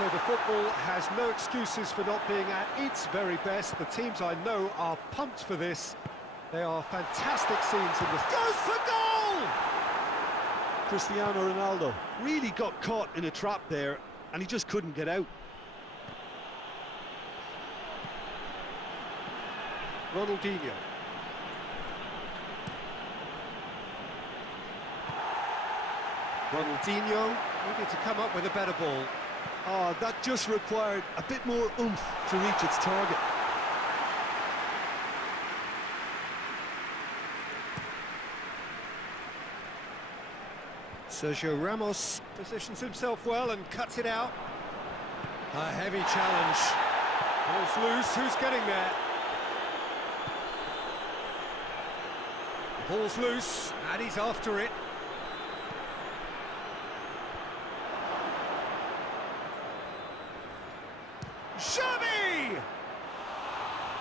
So the football has no excuses for not being at its very best. The teams I know are pumped for this. They are fantastic scenes in this. Goes for goal! Cristiano Ronaldo really got caught in a trap there, and he just couldn't get out. Ronaldinho. Ronaldinho needed to come up with a better ball. Oh, that just required a bit more oomph to reach its target. Sergio Ramos positions himself well and cuts it out. A heavy challenge. Ball's loose, who's getting there? The ball's loose, and he's after it. Xavi!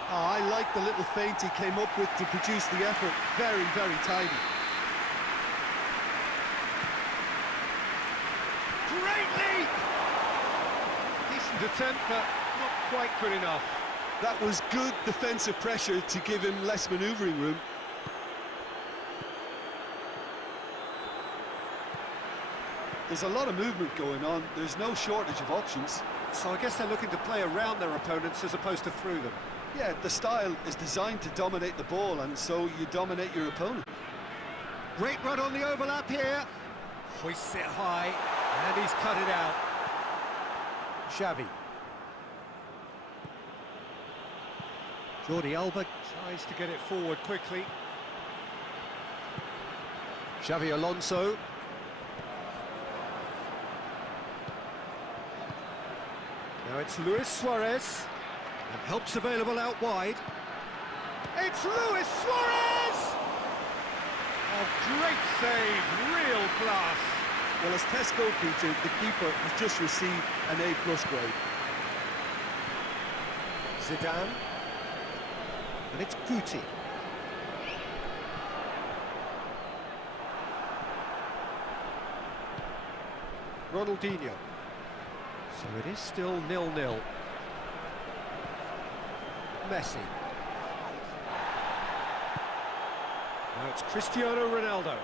Oh, I like the little feint he came up with to produce the effort. Very, very tidy. Great leap! Decent attempt, but not quite good enough. That was good defensive pressure to give him less manoeuvring room. There's a lot of movement going on. There's no shortage of options. So I guess they're looking to play around their opponents as opposed to through them. Yeah, the style is designed to dominate the ball, and so you dominate your opponent. Great run on the overlap here. Hoists it high, and he's cut it out. Xavi. Jordi Alba tries to get it forward quickly. Xavi Alonso. Now it's Luis Suarez, and help's available out wide. It's Luis Suarez! Oh, great save, real class. Well, as test goalkeeper, the keeper has just received an A+ grade. Zidane, and it's Guti. Ronaldinho. So it is still 0-0. Messi. Now it's Cristiano Ronaldo.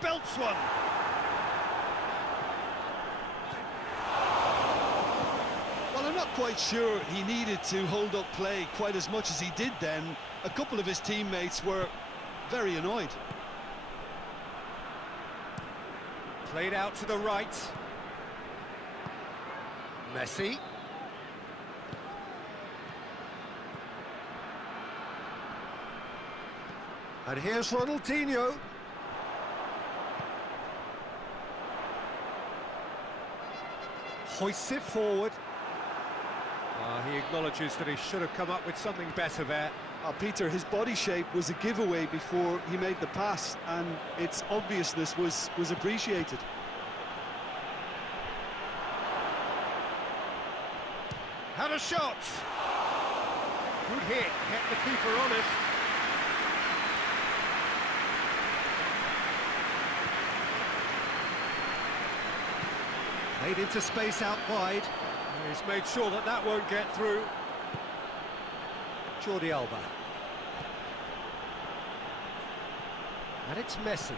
Belts one. Well, I'm not quite sure he needed to hold up play quite as much as he did then. A couple of his teammates were very annoyed. Played out to the right. Messi. And here's Ronaldinho. Hoists it forward. He acknowledges that he should have come up with something better there. Peter, his body shape was a giveaway before he made the pass, and its obviousness was appreciated. Had a shot! Good hit, kept the keeper honest. Played into space out wide. He's made sure that that won't get through. Jordi Alba. And it's Messi.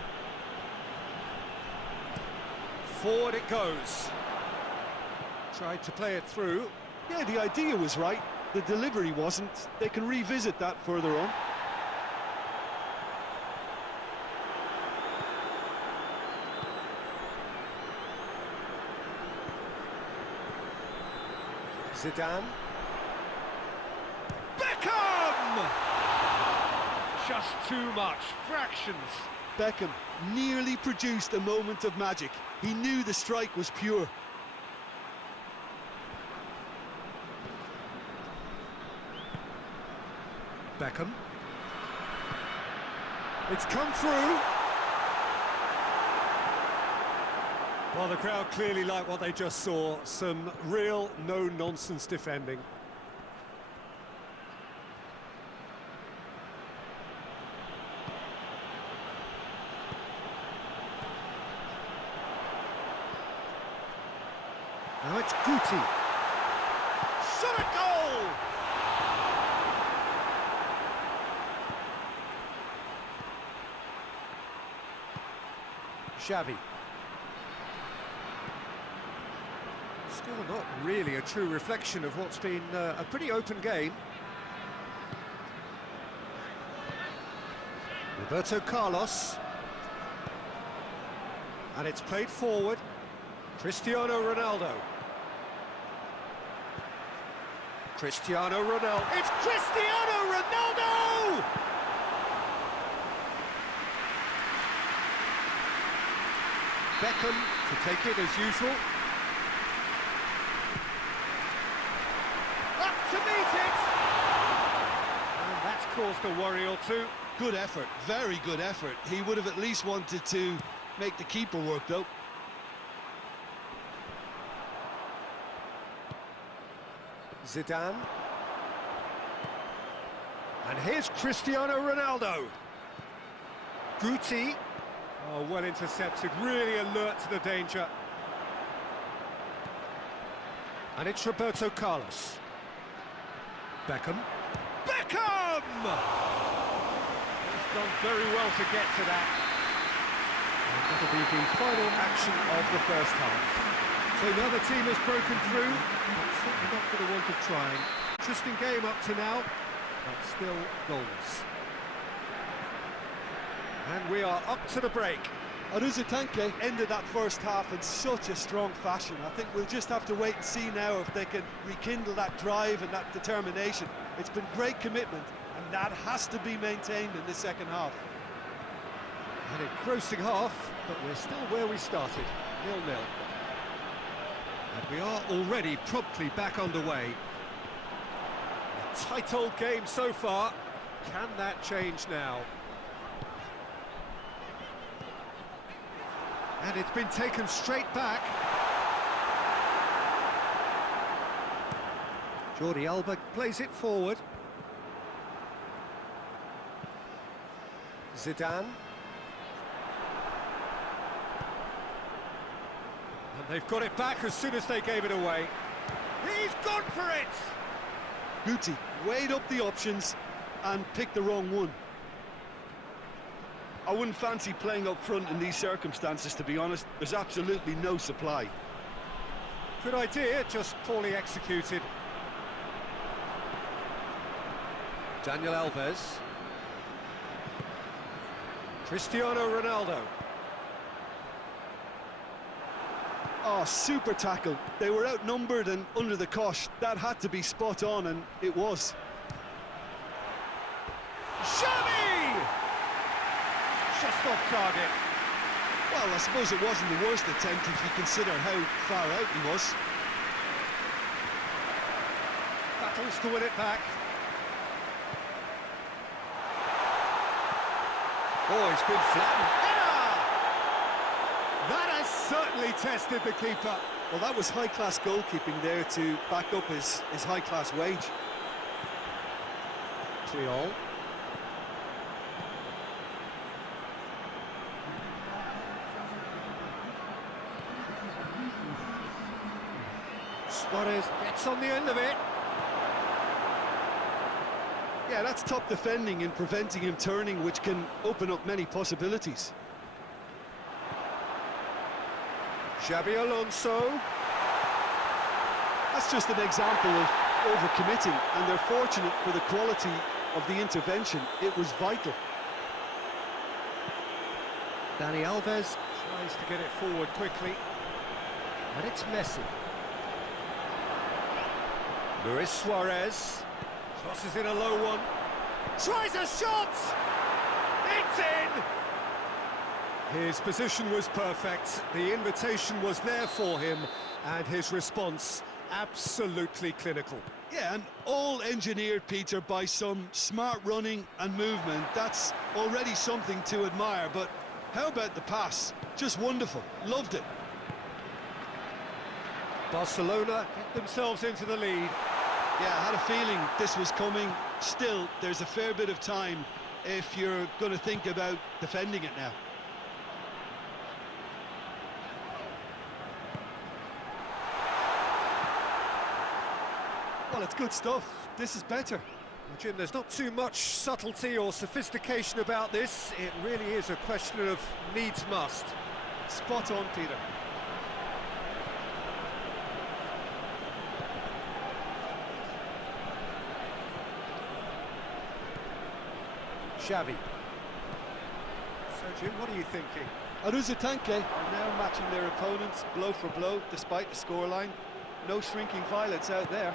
Forward it goes. Tried to play it through. Yeah, the idea was right. The delivery wasn't. They can revisit that further on. Zidane. Beckham! Just too much. Fractions. Beckham nearly produced a moment of magic. He knew the strike was pure. Beckham. It's come through. Well, the crowd clearly like what they just saw. Some real no-nonsense defending. Now it's Guti. Shot a goal! Xavi. Score not really a true reflection of what's been a pretty open game. Roberto Carlos. And it's played forward. Cristiano Ronaldo. Cristiano Ronaldo. It's Cristiano Ronaldo! Beckham to take it as usual. Up to meet it! And that's caused a worry or two. Good effort, very good effort. He would have at least wanted to make the keeper work, though. Zidane. And here's Cristiano Ronaldo. Guti. Oh, well intercepted, really alert to the danger. And it's Roberto Carlos. Beckham. Beckham! He's done very well to get to that. And that'll be the final action of the first half. So now the team has broken through, but certainly not for the want of trying. Interesting game up to now, but still goalless. And we are up to the break. Aruza Tanke ended that first half in such a strong fashion. I think we'll just have to wait and see now if they can rekindle that drive and that determination. It's been great commitment, and that has to be maintained in the second half. An engrossing half, but we're still where we started, 0-0. And we are already promptly back underway. A tight old game so far. Can that change now? And it's been taken straight back. Jordi Alba plays it forward. Zidane. And they've got it back as soon as they gave it away. He's gone for it! Guti weighed up the options and picked the wrong one. I wouldn't fancy playing up front in these circumstances, to be honest. There's absolutely no supply. Good idea, just poorly executed. Daniel Alves. Cristiano Ronaldo. Oh, super tackle. They were outnumbered and under the cosh. That had to be spot on, and it was. Xavi! Just off target. Well, I suppose it wasn't the worst attempt if you consider how far out he was. Battles to win it back. Oh, he's been flattened. Header! That has certainly tested the keeper. Well, that was high-class goalkeeping there to back up his high-class wage. Triol. Suarez gets on the end of it. Yeah, that's top defending and preventing him turning, which can open up many possibilities. Xabi Alonso. That's just an example of overcommitting, and they're fortunate for the quality of the intervention. It was vital. Dani Alves tries to get it forward quickly. And it's Messi. Luis Suarez crosses in a low one. Tries a shot! It's in! His position was perfect. The invitation was there for him, and his response absolutely clinical. Yeah, and all engineered, Peter, by some smart running and movement. That's already something to admire, but how about the pass? Just wonderful. Loved it. Barcelona get themselves into the lead. Yeah, I had a feeling this was coming. Still, there's a fair bit of time if you're going to think about defending it now. Well, it's good stuff. This is better. Well, Jim, there's not too much subtlety or sophistication about this. It really is a question of needs must. Spot on, Peter. Xavi. So, Jim, what are you thinking? Aruzatanke are now matching their opponents blow for blow, despite the scoreline. No shrinking violets out there.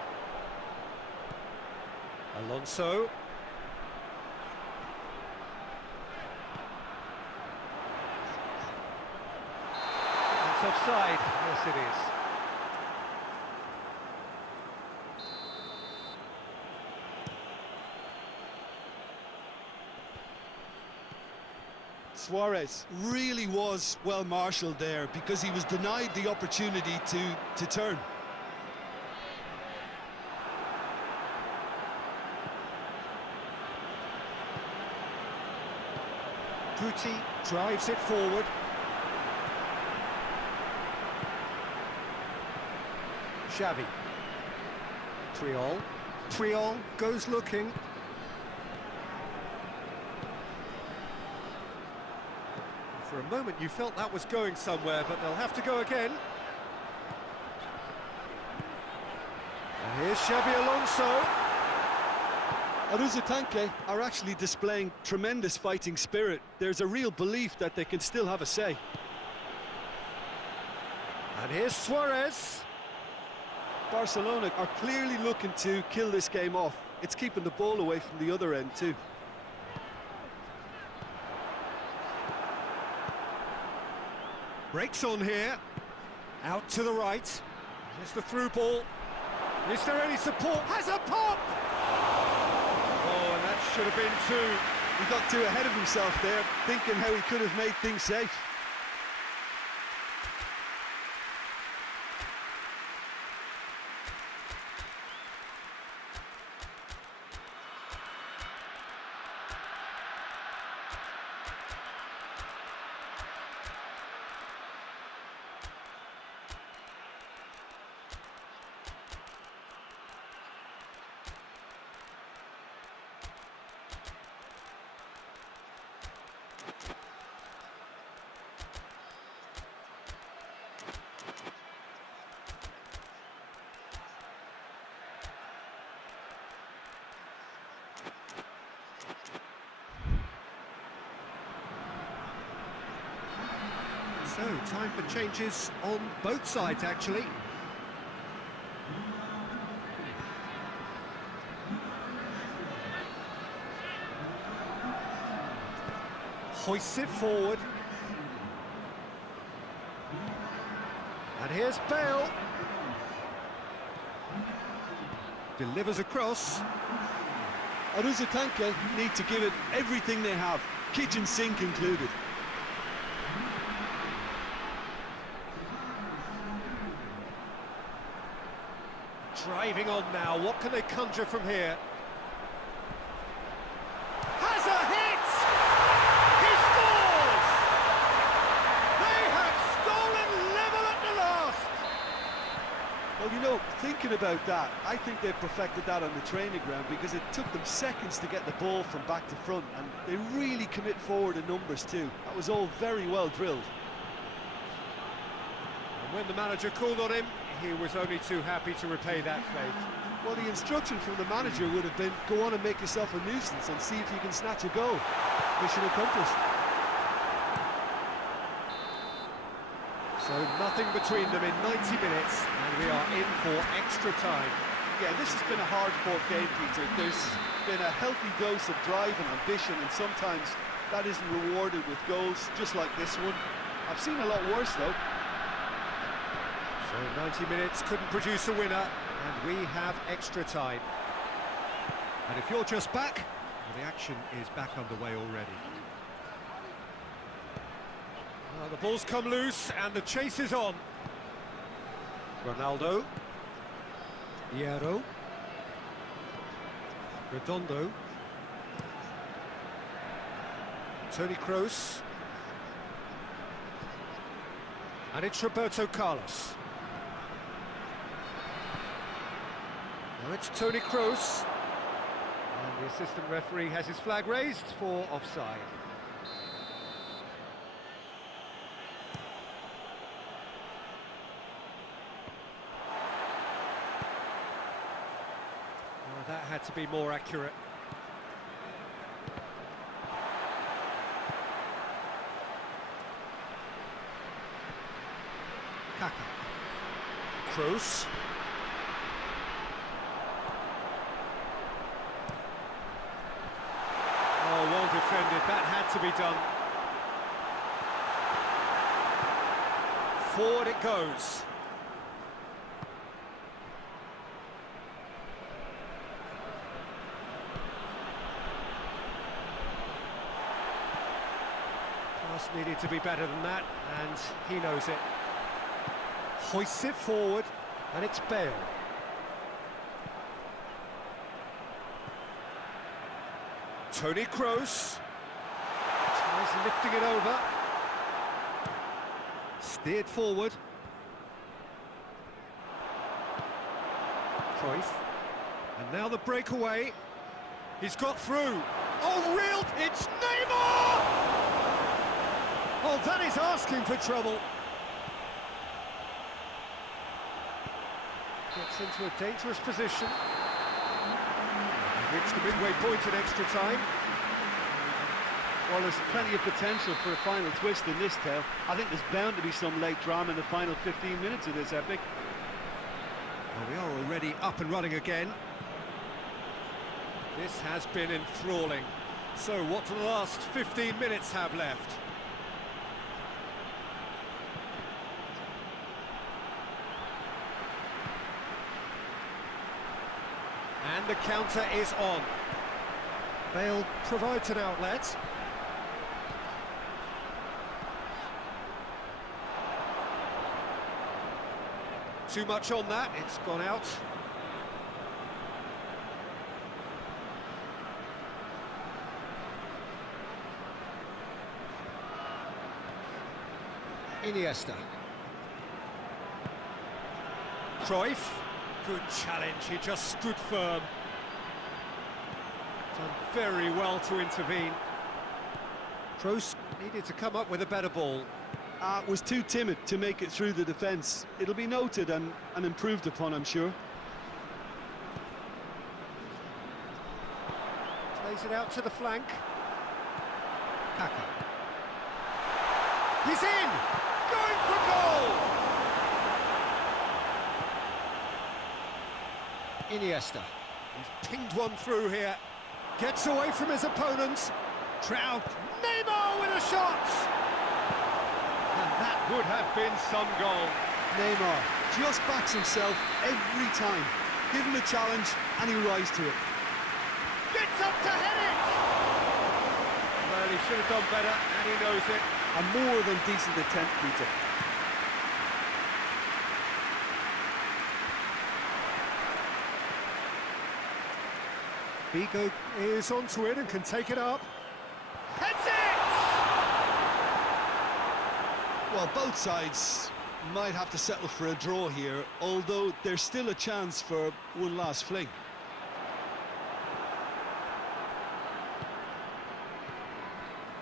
Alonso. It's offside. Yes, it is. Suarez really was well marshalled there because he was denied the opportunity to turn. Guti drives it forward. Xavi. Triol goes looking. For a moment you felt that was going somewhere, but they'll have to go again. And here's Xabi Alonso. Aruzatanke are actually displaying tremendous fighting spirit. There's a real belief that they can still have a say. And here's Suarez. Barcelona are clearly looking to kill this game off. It's keeping the ball away from the other end too. Breaks on here. Out to the right. Here's the through ball. Is there any support? Has a pop! Oh, and that should have been two. He got too ahead of himself there, thinking how he could have made things safe. So, time for changes on both sides, actually. Hoists it forward. And here's Bale. Delivers across. Aruzatanke need to give it everything they have, kitchen sink included. Driving on now, what can they conjure from here? Has a hit! He scores! They have stolen level at the last! Well, you know, thinking about that, I think they perfected that on the training ground because it took them seconds to get the ball from back to front, and they really commit forward in numbers too. That was all very well drilled. And when the manager called on him, he was only too happy to repay that faith. Well, the instruction from the manager would have been, go on and make yourself a nuisance and see if you can snatch a goal. Mission accomplished. So nothing between them in 90 minutes, and we are in for extra time. Yeah, this has been a hard-fought game, Peter. There's been a healthy dose of drive and ambition, and sometimes that isn't rewarded with goals, just like this one. I've seen a lot worse, though. So 90 minutes couldn't produce a winner, and we have extra time. And if you're just back, well, the action is back underway already. Well, the ball's come loose, and the chase is on. Ronaldo. Hierro. Redondo. Toni Kroos. And it's Roberto Carlos. Now it's Toni Kroos. And the assistant referee has his flag raised for offside. Well, that had to be more accurate. Kaka. Kroos. Oh, well defended. That had to be done. Forward it goes. Pass needed to be better than that, and he knows it. Hoists it forward, and it's Bale. Toni Kroos tries lifting it over. Steered forward. Cruyff. And now the breakaway. He's got through. Oh, real! It's Neymar! Oh, that is asking for trouble. Gets into a dangerous position. Reached the midway point in extra time. Well, there's plenty of potential for a final twist in this tale. I think there's bound to be some late drama in the final 15 minutes of this epic. Well, we are already up and running again. This has been enthralling. So what do the last 15 minutes have left? And the counter is on. Bale provides an outlet. Too much on that, it's gone out. Iniesta. Cruyff. Good challenge, he just stood firm. Done very well to intervene. Kroos needed to come up with a better ball. Was too timid to make it through the defence. It'll be noted and improved upon, I'm sure. Plays it out to the flank. Kaka. He's in! Going for goal! Iniesta. He's pinged one through here. Gets away from his opponents. Trout. Neymar with a shot! And that would have been some goal. Neymar just backs himself every time. Give him a challenge and he'll rise to it. Gets up to head it! Well, he should have done better, and he knows it. A more than decent attempt, Peter. Vigo is onto it and can take it up. Heads it! Well, both sides might have to settle for a draw here, although there's still a chance for one last fling.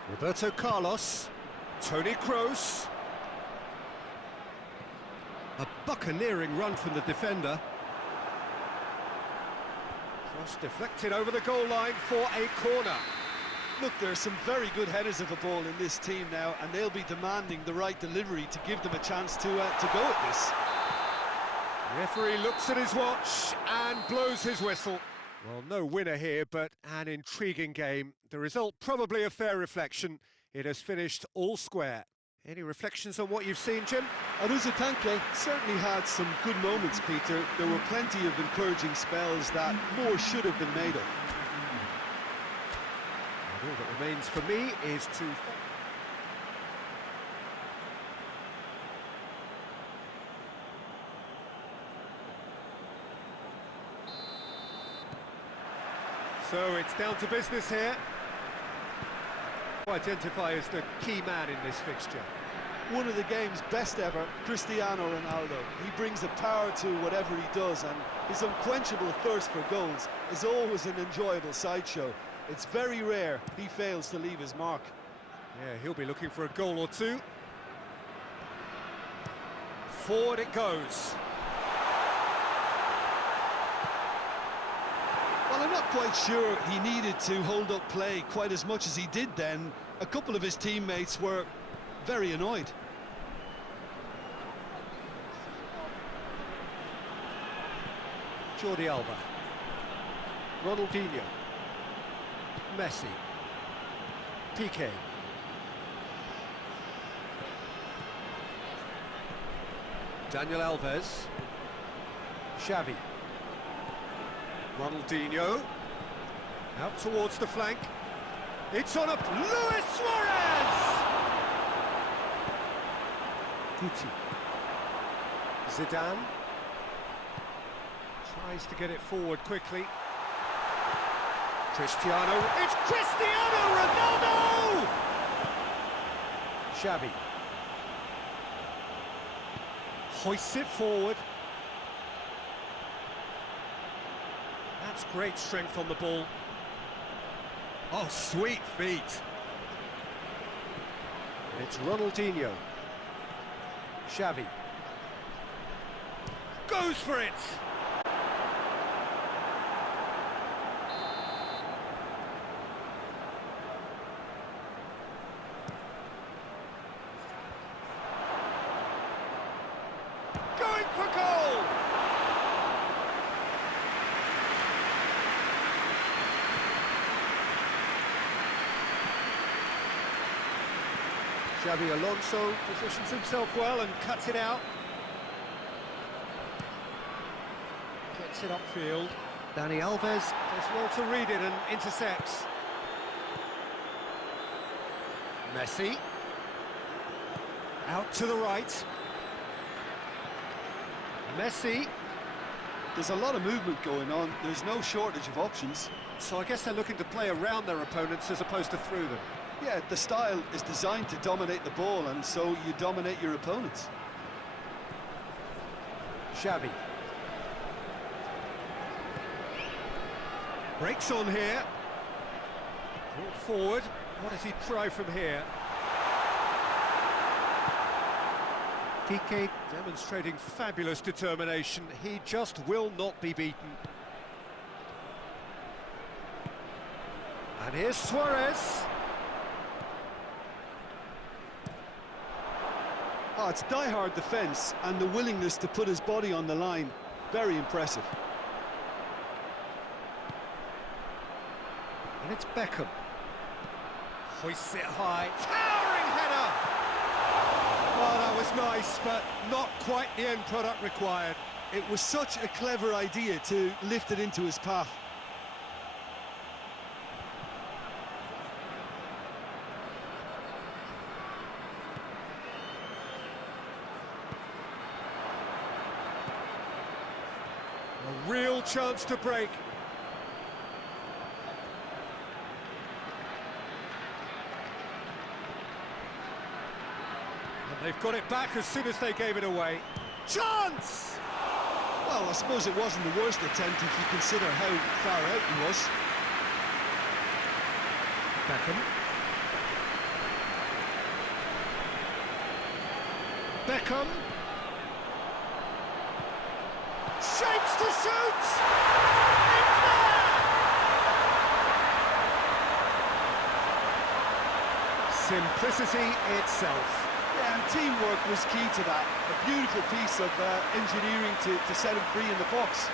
Roberto Carlos, Toni Kroos. A buccaneering run from the defender. Cross deflected over the goal line for a corner. Look, there are some very good headers of a ball in this team now, and they'll be demanding the right delivery to give them a chance to go at this. The referee looks at his watch and blows his whistle. Well, no winner here, but an intriguing game. The result probably a fair reflection. It has finished all square. Any reflections on what you've seen, Jim? Aruzatanke certainly had some good moments, Peter. There were plenty of encouraging spells that more should have been made of. And all that remains for me is to... So it's down to business here. Identify as the key man in this fixture. one of the game's best ever, Cristiano Ronaldo. He brings a power to whatever he does, and his unquenchable thirst for goals is always an enjoyable sideshow. It's very rare he fails to leave his mark. Yeah, he'll be looking for a goal or two. Forward it goes. Well, I'm not quite sure he needed to hold up play quite as much as he did then. A couple of his teammates were very annoyed. Jordi Alba. Ronaldinho. Messi. Piqué. Daniel Alves. Xavi. Ronaldinho. Out towards the flank. It's on up. Luis Suarez! Guti. Zidane. Tries to get it forward quickly. Cristiano. It's Cristiano Ronaldo! Xavi. Hoists it forward. That's great strength on the ball. Oh, sweet feet. It's Ronaldinho. Xavi. Goes for it! Going for goal! Xabi Alonso positions himself well and cuts it out. Gets it upfield. Dani Alves does well to read it and intercepts. Messi. Out to the right. Messi. There's a lot of movement going on. There's no shortage of options. So I guess they're looking to play around their opponents as opposed to through them. Yeah, the style is designed to dominate the ball, and so you dominate your opponents. Xavi. Breaks on here. Brought forward. What does he try from here? Piqué demonstrating fabulous determination. He just will not be beaten. And here's Suarez. Oh, it's die-hard defence and the willingness to put his body on the line. Very impressive. And it's Beckham. Hoists it high. Towering header! Oh, that was nice, but not quite the end product required. It was such a clever idea to lift it into his path. A real chance to break. And they've got it back as soon as they gave it away. Chance! Well, I suppose it wasn't the worst attempt if you consider how far out he was. Beckham. Beckham. Shapes to shoot! It's there! Simplicity itself. Yeah, and teamwork was key to that. A beautiful piece of engineering to set him free in the box.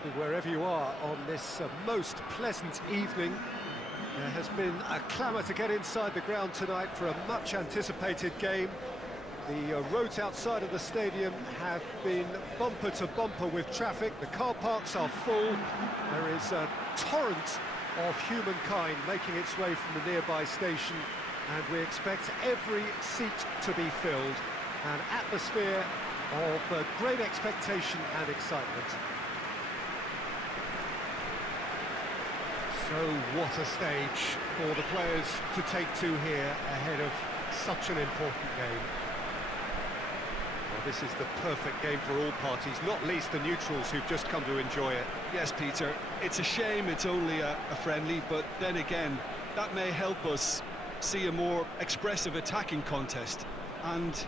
Wherever you are on this most pleasant evening, there has been a clamour to get inside the ground tonight for a much-anticipated game. The roads outside of the stadium have been bumper to bumper with traffic. The car parks are full. There is a torrent of humankind making its way from the nearby station, and we expect every seat to be filled. An atmosphere of great expectation and excitement. So what a stage for the players to take to here ahead of such an important game. Well, this is the perfect game for all parties, not least the neutrals who've just come to enjoy it. Yes, Peter, it's a shame it's only a friendly, but then again, that may help us see a more expressive attacking contest. And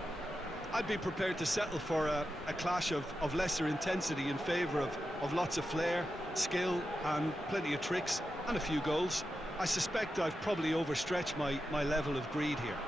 I'd be prepared to settle for a clash of lesser intensity in favour of lots of flair, skill and plenty of tricks and a few goals. I suspect I've probably overstretched my level of greed here.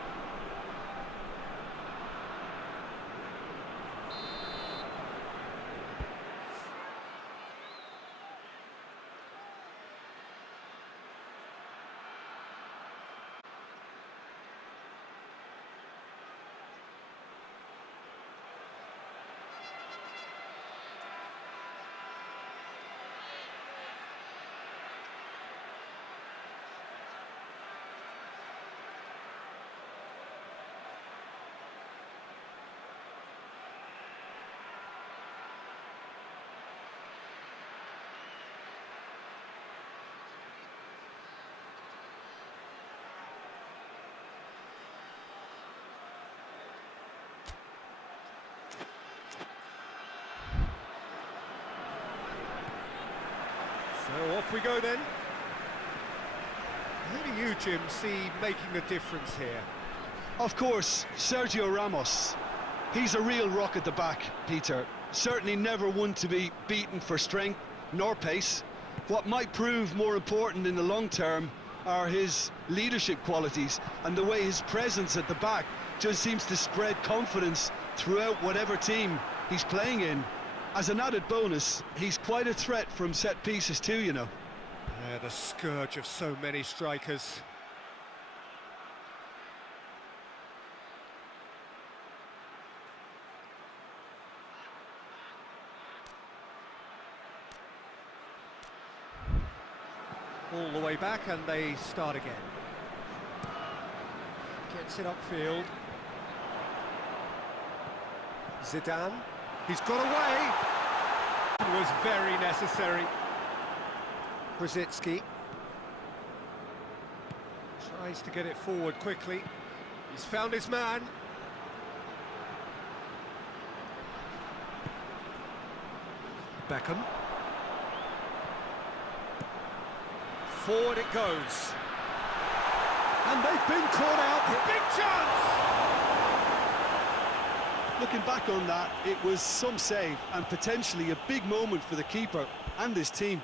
So off we go then. Who do you, Jim, see making the difference here? Of course, Sergio Ramos. He's a real rock at the back, Peter. Certainly never one to be beaten for strength nor pace. What might prove more important in the long term are his leadership qualities, and the way his presence at the back just seems to spread confidence throughout whatever team he's playing in. As an added bonus, he's quite a threat from set pieces too, you know. Yeah, the scourge of so many strikers. All the way back and they start again. Gets it upfield. Zidane. He's got away. It was very necessary. Brzezinski tries to get it forward quickly. He's found his man. Beckham. Forward it goes. And they've been caught out. Big chance! Looking back on that, it was some save and potentially a big moment for the keeper and his team.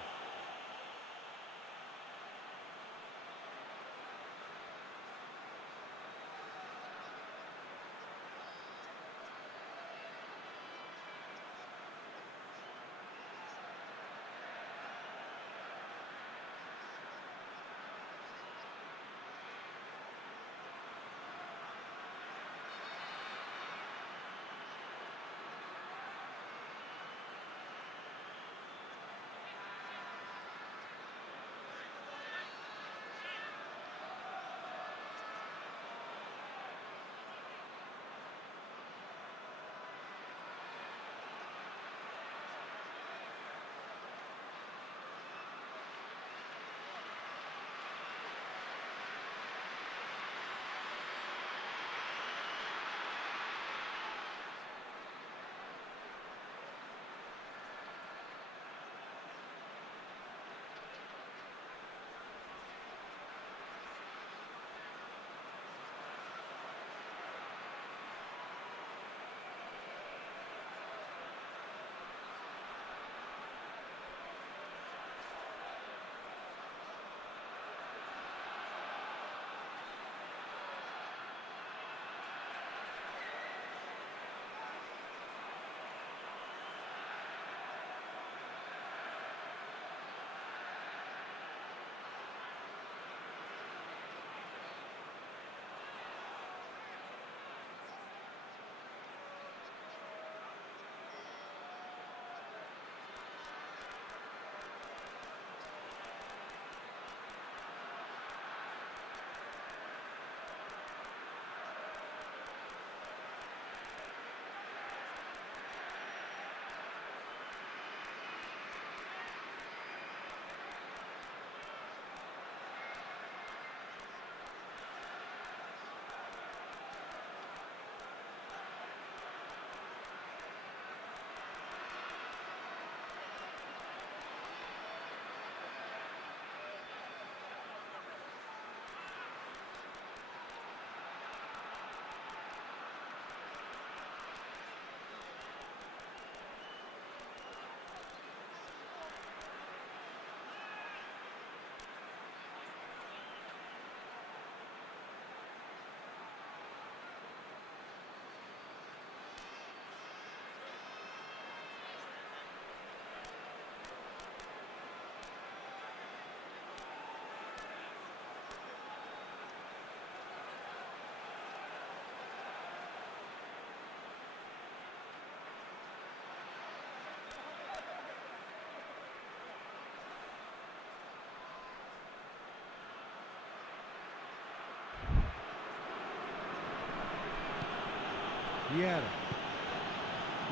Yeah.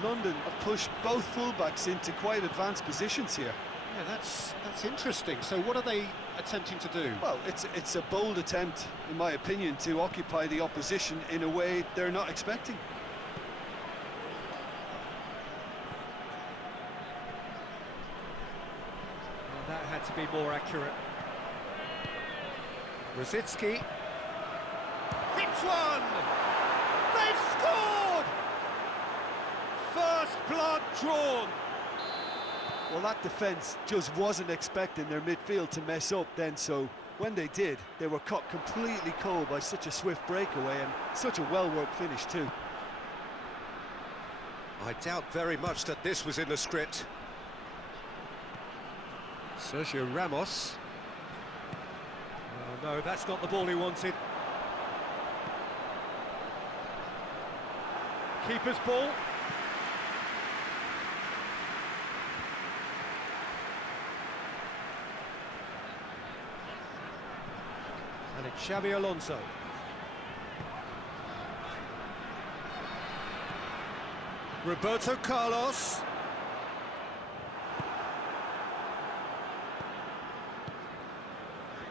London have pushed both fullbacks into quite advanced positions here. Yeah, that's interesting. So what are they attempting to do? Well, it's a bold attempt, in my opinion, to occupy the opposition in a way they're not expecting. Well, that had to be more accurate. Rosicki. Hits one! They've scored! First blood drawn. Well, that defence just wasn't expecting their midfield to mess up then, so when they did, they were caught completely cold by such a swift breakaway and such a well-worked finish too. I doubt very much that this was in the script. Sergio Ramos. Oh, no, that's not the ball he wanted. Keeper's ball. And it's Xabi Alonso. Roberto Carlos.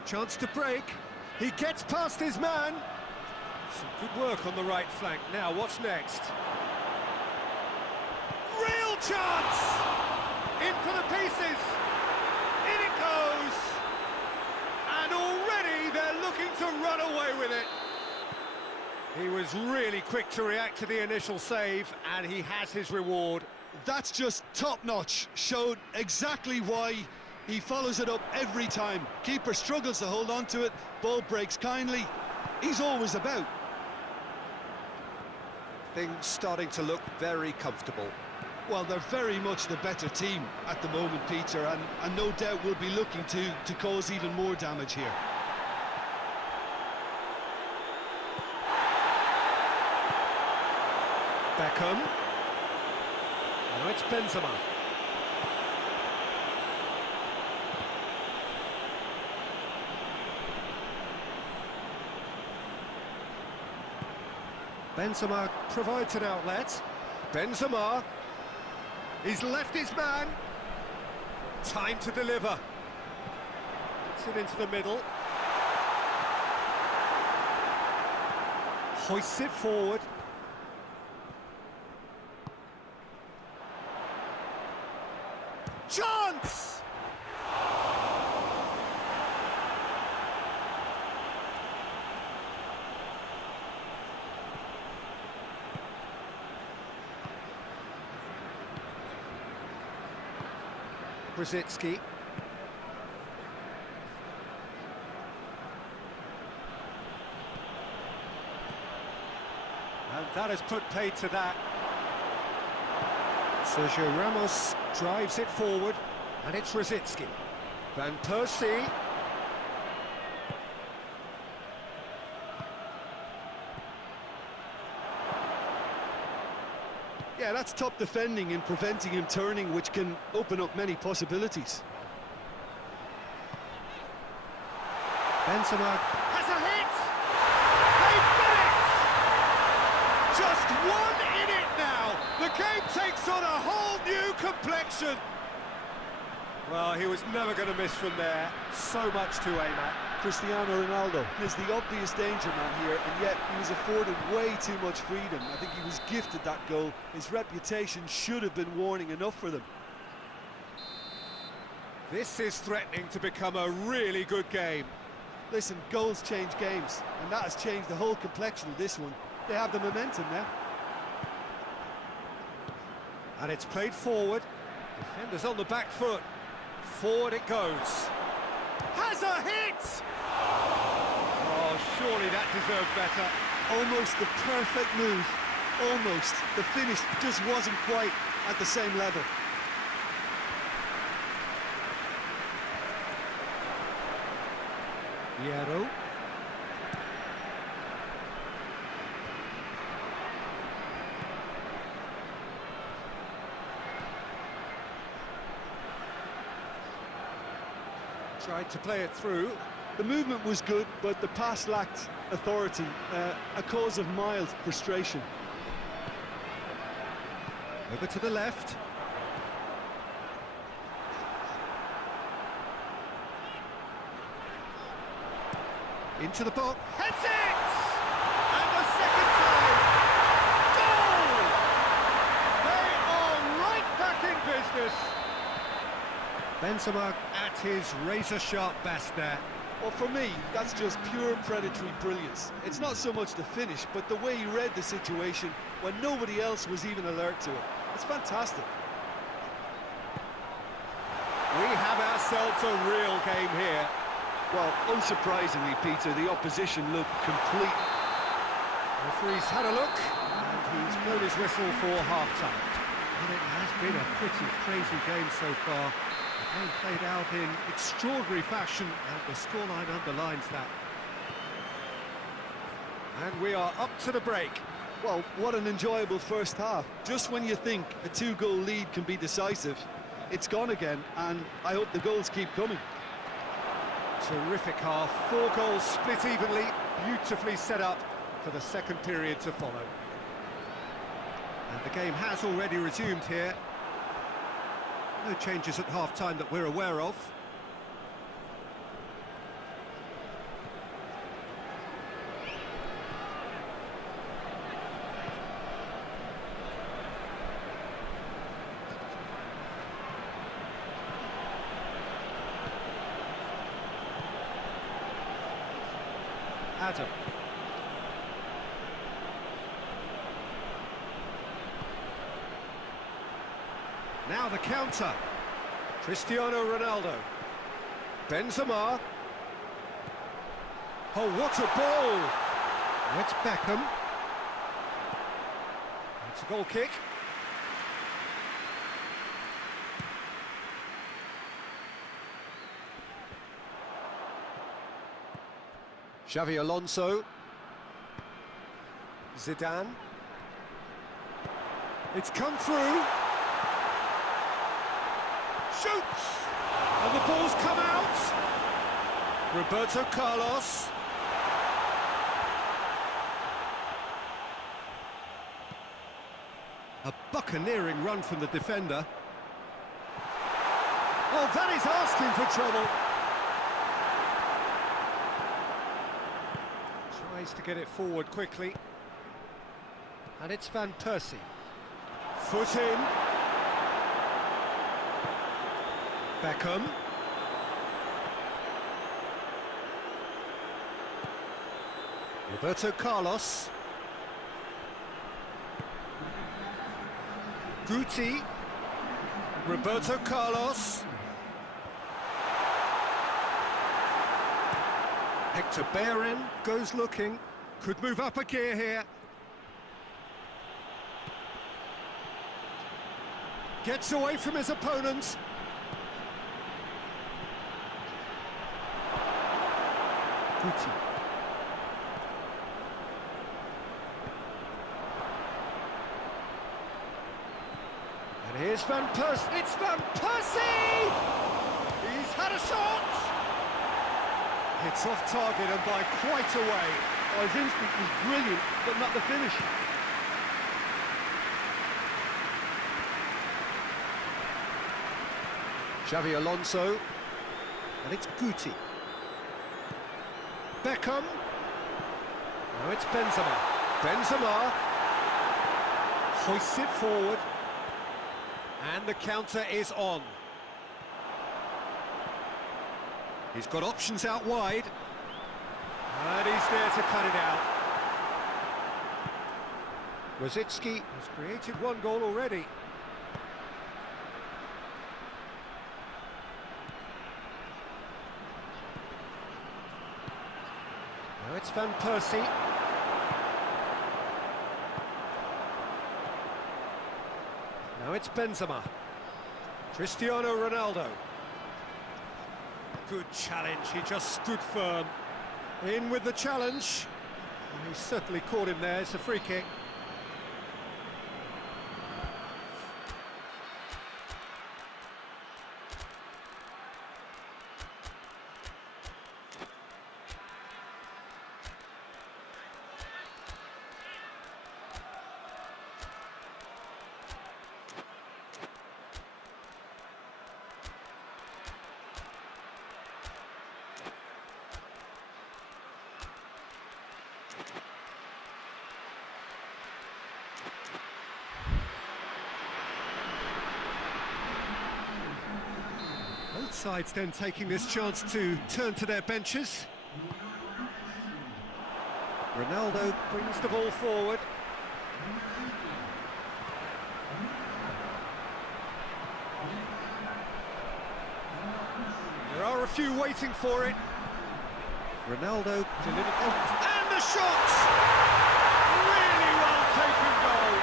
Chance to break. He gets past his man. Some good work on the right flank. Now, what's next? Real chance! In for the pieces. In it goes. And already they're looking to run away with it. He was really quick to react to the initial save, and he has his reward. That's just top-notch. Showed exactly why he follows it up every time. Keeper struggles to hold on to it, ball breaks kindly. He's always about. Things starting to look very comfortable. Well, they're very much the better team at the moment, Peter, and no doubt will be looking to cause even more damage here. Beckham. Now it's Benzema. Benzema provides an outlet. Benzema. He's left his man. Time to deliver. Gets it into the middle. Hoists it forward. Chance! Rosicki. And that has put paid to that. Sergio Ramos drives it forward, and it's Rosicki. Van Persie. Yeah, that's top defending and preventing him turning, which can open up many possibilities. Benzema has a hit! They've done it! Just one in it now! The game takes on a whole new complexion! Well, he was never going to miss from there. So much to aim at. Cristiano Ronaldo is the obvious danger man here, and yet he was afforded way too much freedom. I think he was gifted that goal. His reputation should have been warning enough for them. This is threatening to become a really good game. Listen, goals change games, and that has changed the whole complexion of this one. They have the momentum now. And it's played forward. Defenders on the back foot. Forward it goes. Has a hit! Oh, surely that deserved better. Almost the perfect move. Almost. The finish just wasn't quite at the same level. Hierro. Tried to play it through. The movement was good, but the pass lacked authority, a cause of mild frustration. Over to the left. Into the box. Heads it! And the second time. Goal! They are right back in business. Benzema at his razor-sharp best there. Well, for me, that's just pure predatory brilliance. It's not so much the finish, but the way he read the situation when nobody else was even alert to it. It's fantastic. We have ourselves a real game here. Well, unsurprisingly, Peter, the opposition looked complete. The referee's had a look, and he's blown his whistle for half-time. And it has been a pretty crazy game so far. The game played out in extraordinary fashion, and the scoreline underlines that. And we are up to the break. Well, what an enjoyable first half. Just when you think a two-goal lead can be decisive, it's gone again, and I hope the goals keep coming. Terrific half, 4 goals split evenly, beautifully set up for the second period to follow. And the game has already resumed here. No changes at half-time that we're aware of. Adam. Now the counter. Cristiano Ronaldo. Benzema. Oh, what a ball! It's Beckham. It's a goal kick. Xavi Alonso. Zidane. It's come through. Shoots! And the ball's come out. Roberto Carlos. A buccaneering run from the defender. Oh, that is asking for trouble. Tries to get it forward quickly. And it's Van Persie. Foot in. Beckham. Roberto Carlos. Guti. Roberto Carlos. Hector Bellerin goes looking. Could move up a gear here. Gets away from his opponent. Guti. And here's Van Persie. It's Van Persie! He's had a shot! It's off target and by quite a way. Oh, his instinct was brilliant, but not the finish. Xavi Alonso. And it's Guti. Beckham. Now it's Benzema. Benzema hoists it forward. And the counter is on. He's got options out wide. And he's there to cut it out. Rosicki has created 1 goal already. Now it's Van Persie. Now it's Benzema. Cristiano Ronaldo. Good challenge, he just stood firm. In with the challenge. And he certainly caught him there, it's a free kick. sides then taking this chance to turn to their benches. Ronaldo brings the ball forward. There are a few waiting for it. Ronaldo delivered, and the shot! Really well taken goal.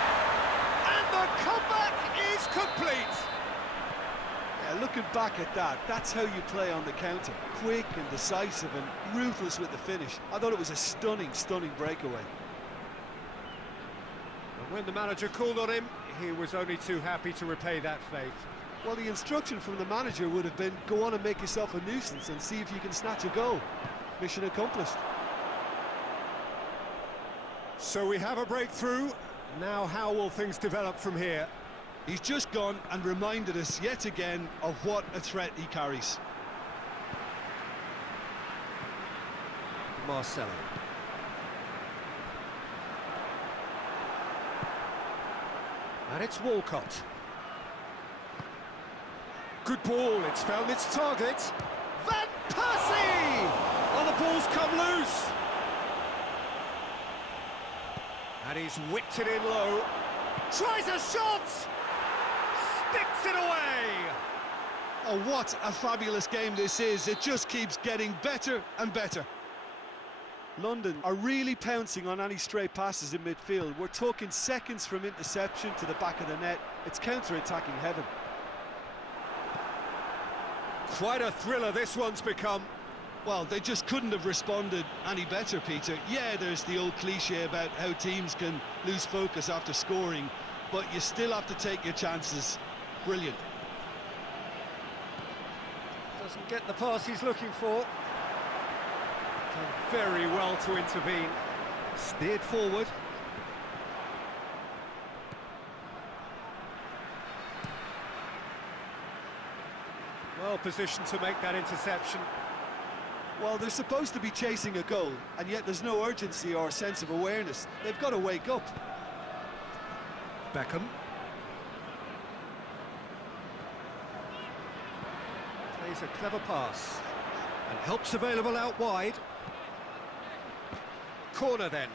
And the comeback is complete. Yeah, looking back at that, that's how you play on the counter. Quick and decisive and ruthless with the finish. I thought it was a stunning, stunning breakaway. And when the manager called on him, he was only too happy to repay that faith. Well, the instruction from the manager would have been, go on and make yourself a nuisance and see if you can snatch a goal. Mission accomplished. So we have a breakthrough. Now how will things develop from here? He's just gone and reminded us yet again of what a threat he carries. Marcelo. And it's Walcott. Good ball, it's found its target. Van Persie! Oh, the ball's come loose. And he's whipped it in low. Tries a shot! Sticks it away! Oh, what a fabulous game this is. It just keeps getting better and better. London are really pouncing on any stray passes in midfield. We're talking seconds from interception to the back of the net. It's counter-attacking heaven. Quite a thriller this one's become. Well, they just couldn't have responded any better, Peter. Yeah, there's the old cliche about how teams can lose focus after scoring, but you still have to take your chances. Brilliant. Doesn't get the pass he's looking for. Done very well to intervene. Steered forward. Well positioned to make that interception. Well, they're supposed to be chasing a goal, and yet there's no urgency or sense of awareness. They've got to wake up. Beckham. Plays a clever pass. And help's available out wide. Corner then.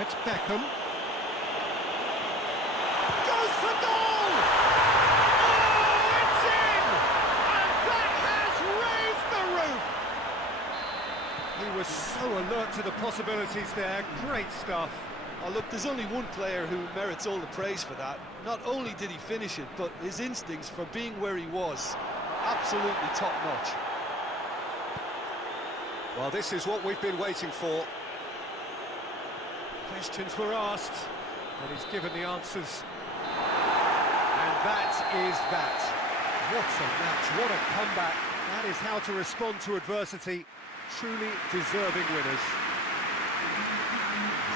It's Beckham. Goes for goal! Oh, it's in! And that has raised the roof! He was so alert to the possibilities there. Great stuff. Oh, look, there's only one player who merits all the praise for that. Not only did he finish it, but his instincts for being where he was, absolutely top-notch. Well, this is what we've been waiting for. Questions were asked, but he's given the answers. And that is that. What a match, what a comeback. That is how to respond to adversity. Truly deserving winners.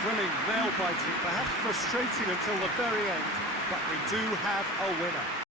Thrilling, nail-biting, perhaps frustrating until the very end, but we do have a winner.